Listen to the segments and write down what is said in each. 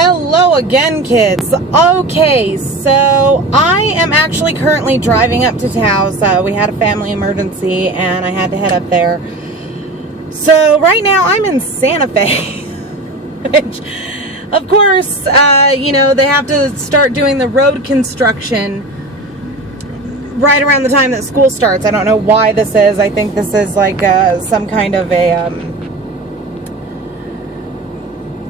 Hello again, kids. Okay, so I am actually currently driving up to Taos. We had a family emergency and I had to head up there. So right now I'm in Santa Fe, which of course, they have to start doing the road construction right around the time that school starts. I don't know why this is. I think this is like some kind of a,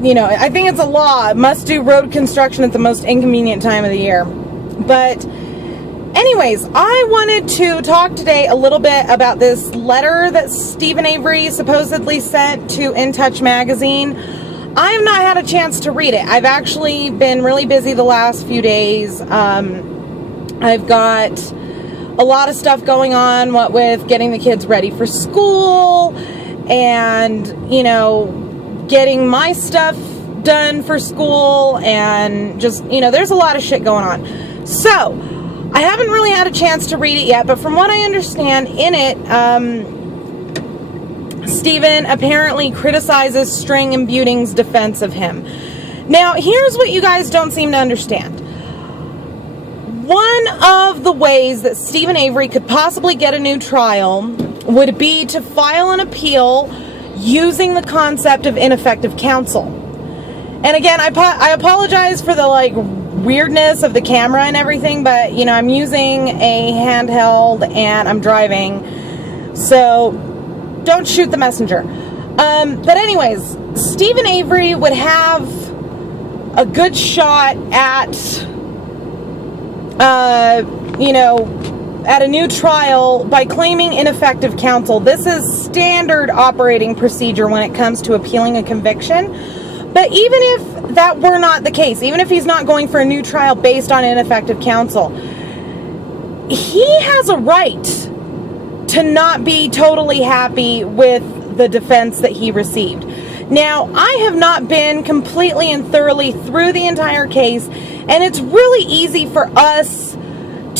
I think it's a law. It must do road construction at the most inconvenient time of the year. But anyways, I wanted to talk today a little bit about this letter that Steven Avery supposedly sent to In Touch magazine. I have not had a chance to read it. I've actually been really busy the last few days. I've got a lot of stuff going on, what with getting the kids ready for school and, getting my stuff done for school and just, there's a lot of shit going on. So, I haven't really had a chance to read it yet, but from what I understand in it, Steven apparently criticizes String and Buting's defense of him. Now, here's what you guys don't seem to understand. One of the ways that Steven Avery could possibly get a new trial would be to file an appeal using the concept of ineffective counsel. And again, I apologize for the weirdness of the camera and everything, but I'm using a handheld and I'm driving, so don't shoot the messenger. But anyways, Steven Avery would have a good shot at at a new trial by claiming ineffective counsel. This is standard operating procedure when it comes to appealing a conviction. But even if that were not the case, even if he's not going for a new trial based on ineffective counsel, he has a right to not be totally happy with the defense that he received. Now, I have not been completely and thoroughly through the entire case, and it's really easy for us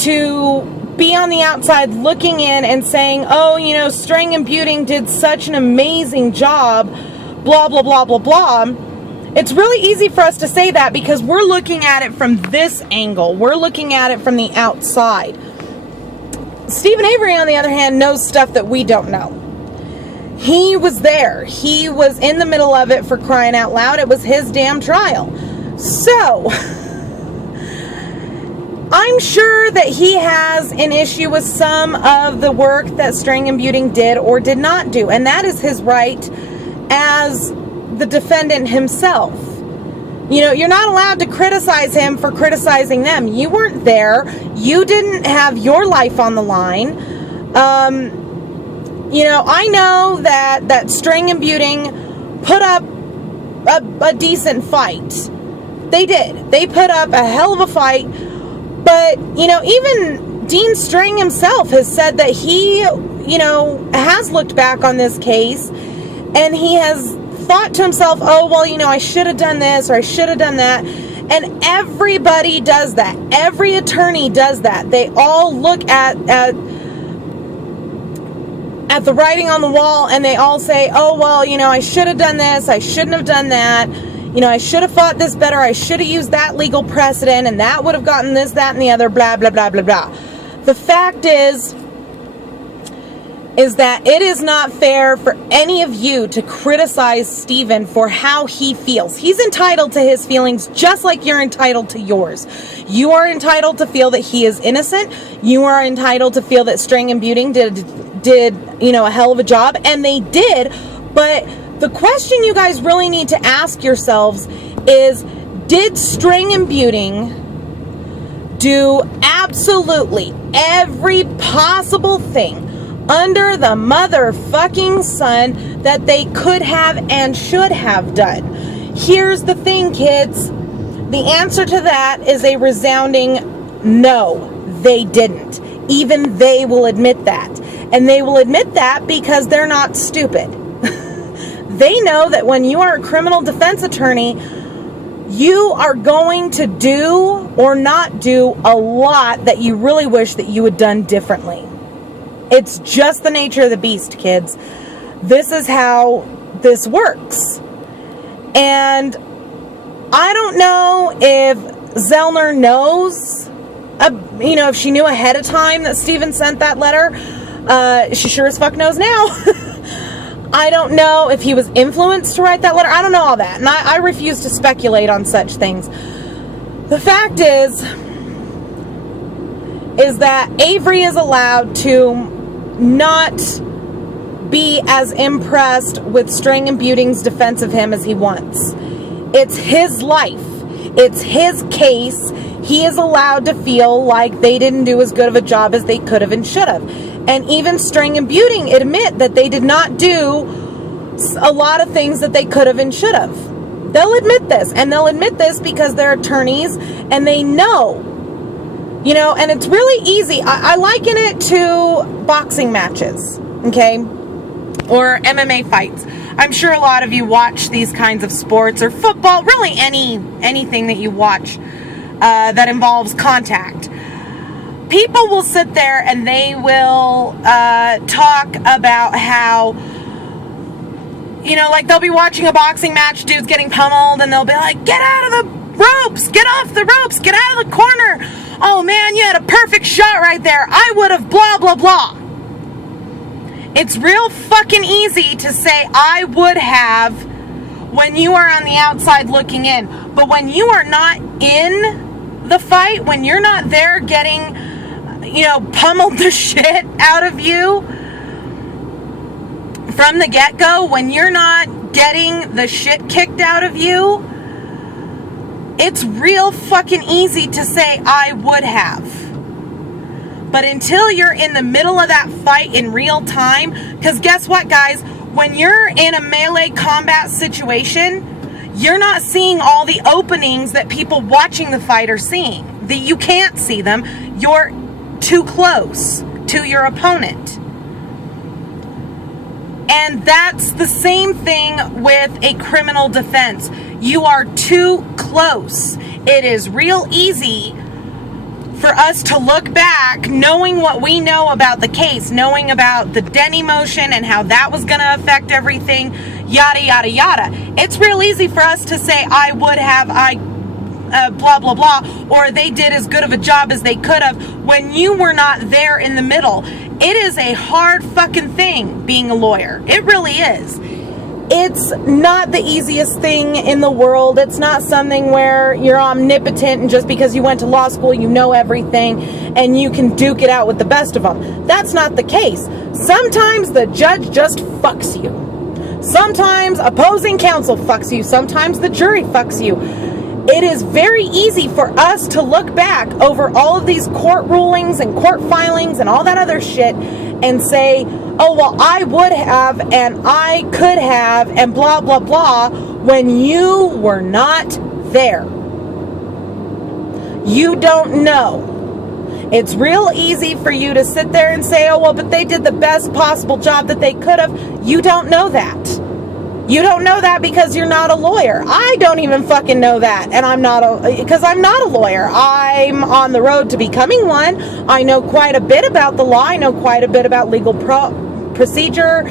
to be on the outside looking in and saying, oh, String and Buting did such an amazing job, blah, blah, blah, blah, blah. It's really easy for us to say that because we're looking at it from this angle. We're looking at it from the outside. Steven Avery, on the other hand, knows stuff that we don't know. He was there. He was in the middle of it, for crying out loud. It was his damn trial. So, I'm sure that he has an issue with some of the work that String and Buting did or did not do. And that is his right as the defendant himself. You're not allowed to criticize him for criticizing them. You weren't there. You didn't have your life on the line. I know that String and Buting put up a decent fight. They did. They put up a hell of a fight. But, even Dean String himself has said that he, has looked back on this case and he has thought to himself, oh, well, I should have done this or I should have done that. And everybody does that. Every attorney does that. They all look at the writing on the wall and they all say, oh, well, I should have done this. I shouldn't have done that. I should have fought this better. I should have used that legal precedent and that would have gotten this, that, and the other, blah, blah, blah, blah, blah. The fact is that it is not fair for any of you to criticize Steven for how he feels. He's entitled to his feelings just like you're entitled to yours. You are entitled to feel that he is innocent. You are entitled to feel that String and Buting did a hell of a job, and they did, but the question you guys really need to ask yourselves is, did String and Buting do absolutely every possible thing under the motherfucking sun that they could have and should have done? Here's the thing, kids. The answer to that is a resounding no, they didn't. Even they will admit that. And they will admit that because they're not stupid. They know that when you are a criminal defense attorney, you are going to do or not do a lot that you really wish that you had done differently. It's just the nature of the beast, kids. This is how this works. And I don't know if Zellner knows, if she knew ahead of time that Steven sent that letter. She sure as fuck knows now. I don't know if he was influenced to write that letter. I don't know all that. And I refuse to speculate on such things. The fact is that Avery is allowed to not be as impressed with Strang and Buting's defense of him as he wants. It's his life. It's his case. He is allowed to feel like they didn't do as good of a job as they could have and should have. And even Strang and Buting admit that they did not do a lot of things that they could have and should have. They'll admit this. And they'll admit this because they're attorneys and they know. And it's really easy. I liken it to boxing matches, okay? Or MMA fights. I'm sure a lot of you watch these kinds of sports or football, really anything that you watch that involves contact. People will sit there and they will talk about how, they'll be watching a boxing match, dude's getting pummeled, and they'll be like, get out of the ropes, get off the ropes, get out of the corner. Oh man, you had a perfect shot right there. I would have blah, blah, blah. It's real fucking easy to say I would have when you are on the outside looking in. But when you are not in the fight, when you're not there getting, pummeled the shit out of you from the get-go, when you're not getting the shit kicked out of you, it's real fucking easy to say I would have. But until you're in the middle of that fight in real time, because guess what, guys? When you're in a melee combat situation, you're not seeing all the openings that people watching the fight are seeing. You can't see them. You're too close to your opponent. And that's the same thing with a criminal defense. You are too close. It is real easy for us to look back, knowing what we know about the case, knowing about the Denny motion and how that was going to affect everything, yada, yada, yada. It's real easy for us to say, I would have, blah, blah, blah, or they did as good of a job as they could have when you were not there in the middle. It is a hard fucking thing being a lawyer. It really is. It's not the easiest thing in the world. It's not something where you're omnipotent and just because you went to law school, you know everything and you can duke it out with the best of them. That's not the case. Sometimes the judge just fucks you. Sometimes opposing counsel fucks you. Sometimes the jury fucks you. It is very easy for us to look back over all of these court rulings and court filings and all that other shit and say, oh, well, I would have and I could have and blah, blah, blah, when you were not there. You don't know. It's real easy for you to sit there and say, oh, well, but they did the best possible job that they could have. You don't know that. You don't know that because you're not a lawyer. I don't even fucking know that. And I'm not because I'm not a lawyer. I'm on the road to becoming one. I know quite a bit about the law. I know quite a bit about legal procedure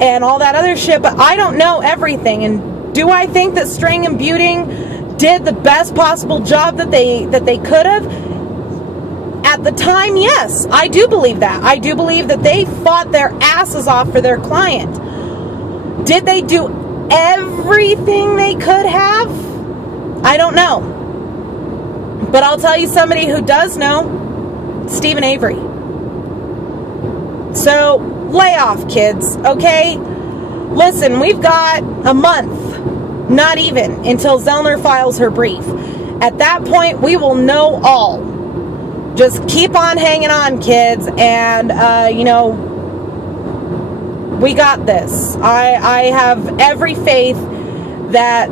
and all that other shit, but I don't know everything. And do I think that Strang and Buting did the best possible job that they could have? At the time, yes. I do believe that. I do believe that they fought their asses off for their client. Did they do everything they could have? I don't know. But I'll tell you somebody who does know, Steven Avery. So, lay off, kids, okay? Listen, we've got a month, not even, until Zellner files her brief. At that point, we will know all. Just keep on hanging on, kids, and, we got this. I have every faith that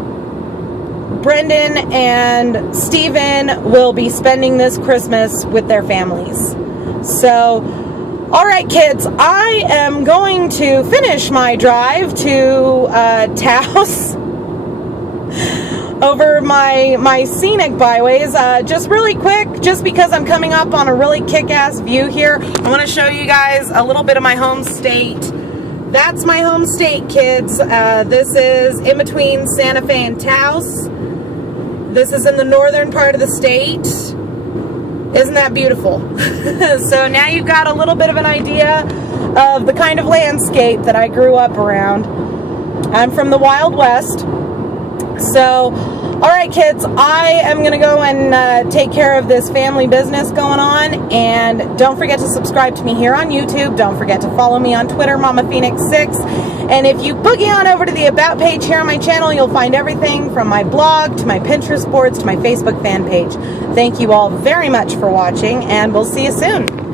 Brendan and Steven will be spending this Christmas with their families. So, all right, kids, I am going to finish my drive to Taos over my scenic byways. Just really quick, just because I'm coming up on a really kick-ass view here, I want to show you guys a little bit of my home state. That's my home state, kids. This is in between Santa Fe and Taos. This is in the northern part of the state. Isn't that beautiful? So now you've got a little bit of an idea of the kind of landscape that I grew up around. I'm from the Wild West. So, all right, kids, I am going to go and take care of this family business going on. And don't forget to subscribe to me here on YouTube. Don't forget to follow me on Twitter, Mama Phoenix 6. And if you boogie on over to the About page here on my channel, you'll find everything from my blog to my Pinterest boards to my Facebook fan page. Thank you all very much for watching, and we'll see you soon.